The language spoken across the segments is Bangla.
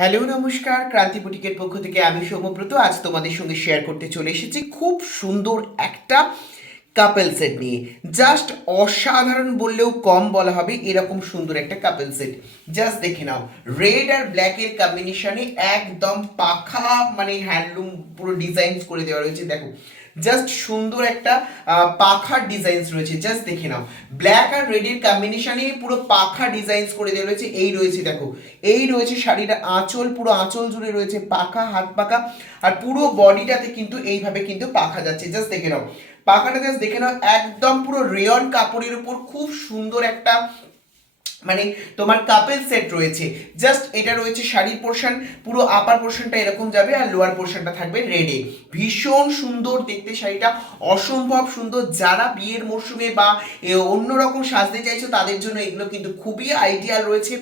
হ্যালো নমস্কার, ক্রান্তি বুটিকের পক্ষ থেকে আমি সৌম্যব্রত আজ তোমাদের সঙ্গে শেয়ার করতে চলে এসেছি খুব সুন্দর একটা কাপেল সেট নিয়ে। জাস্ট অসাধারণ বললেও কম বলা হবে, এরকম সুন্দর একটা কাপেল সেট। জাস্ট দেখে নাও, রেড আর ব্ল্যাকের কম্বিনেশনে একদম পাখা মানে হ্যান্ডলুম পুরো ডিজাইনস করে দেওয়া রয়েছে। দেখো জাস্ট সুন্দর একটা পাখার ডিজাইনস রয়েছে, জাস্ট দেখে নাও। ব্ল্যাক আর রেডের কম্বিনেশনে পুরো পাখা ডিজাইনস করে দেওয়া রয়েছে। এই রয়েছে দেখো, এই রয়েছে শাড়িটা আঁচল, পুরো আঁচল জুড়ে রয়েছে পাখা, হাত পাখা, আর পুরো বডিটাতে কিন্তু এইভাবে কিন্তু পাখা যাচ্ছে। জাস্ট দেখে নাও পাখাটা, জাস্ট দেখে নাও একদম পুরো রেয়ন কাপড়ের উপর খুব সুন্দর একটা মানে তোমার কাপেল সেট রয়েছে। জাস্ট এটা রয়েছে শাড়ির পোর্শন, পুরো আপার পোর্শনটা এরকম যাবে আর লোয়ার পোর্শনটা থাকবে রেডে। ভীষণ সুন্দর দেখতে শাড়িটা, অসম্ভব সুন্দর। যারা বিয়ের মরশুমে বা অন্যরকম সাজতে চাইছো তাদের জন্য এগুলো কিন্তু খুবই আইডিয়াল রয়েছে।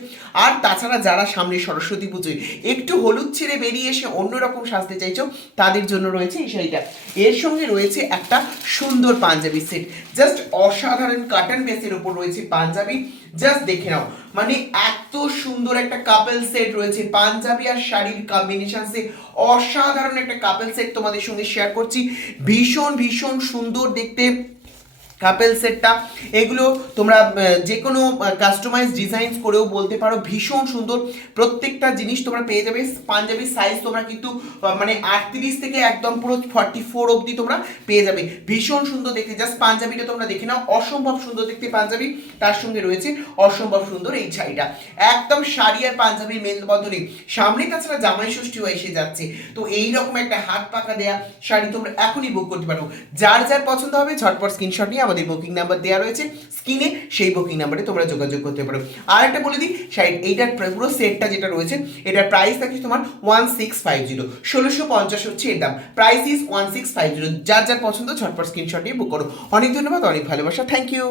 আর তাছাড়া যারা সামনে সরস্বতী পুজোয় একটু হলুদ ছেড়ে বেরিয়ে এসে অন্যরকম সাজতে চাইছো তাদের জন্য রয়েছে এই শাড়িটা। এর সঙ্গে রয়েছে একটা সুন্দর পাঞ্জাবি সেট, জাস্ট অসাধারণ কাটন বেসের উপর রয়েছে পাঞ্জাবি। জাস্ট দেখে নাও, মানে এত সুন্দর একটা কাপেল সেট রয়েছে, পাঞ্জাবি আর শাড়ির কম্বিনেশনসে অসাধারণ একটা কাপেল সেট তোমাদের সঙ্গে শেয়ার করছি। ভীষণ ভীষণ সুন্দর দেখতে কাপেল সেটটা। এগুলো তোমরা যে কোনো কাস্টমাইজ ডিজাইন করেও বলতে পারো, ভীষণ সুন্দর। প্রত্যেকটা জিনিস তোমরা পেয়ে যাবে। পাঞ্জাবির সাইজ তোমরা কিন্তু মানে 38 থেকে একদম পুরো 44 অবধি তোমরা পেয়ে যাবে। ভীষণ সুন্দর দেখতে, জাস্ট পাঞ্জাবিটা তোমরা দেখে নাও, অসম্ভব সুন্দর দেখতে পাঞ্জাবি। তার সঙ্গে রয়েছে অসম্ভব সুন্দর এই শাড়িটা, একদম শাড়ি আর পাঞ্জাবির মেল বদলে। সামনে তাছাড়া জামাই ষষ্ঠীও এসে যাচ্ছে, তো এইরকম একটা হাত পাকা দেয়া শাড়ি তোমরা এখনই বুক করতে পারো। যার যার পছন্দ হবে ঝটপট স্ক্রিনশট নিয়ে আমাদের বুকিং নাম্বার দেওয়া রয়েছে স্ক্রিনে, সেই বুকিং নাম্বারে তোমরা যোগাযোগ করতে পারো। আর একটা বলে দিই, এইটার পুরো সেটটা যেটা রয়েছে এটার প্রাইস থাকছে তোমার 1650, 1650 হচ্ছে এর দাম। Price is 1650। যার যার পছন্দ ঝটপট স্ক্রিনশট নিয়ে বুক করো। অনেক ধন্যবাদ, অনেক ভালোবাসা, থ্যাংক ইউ।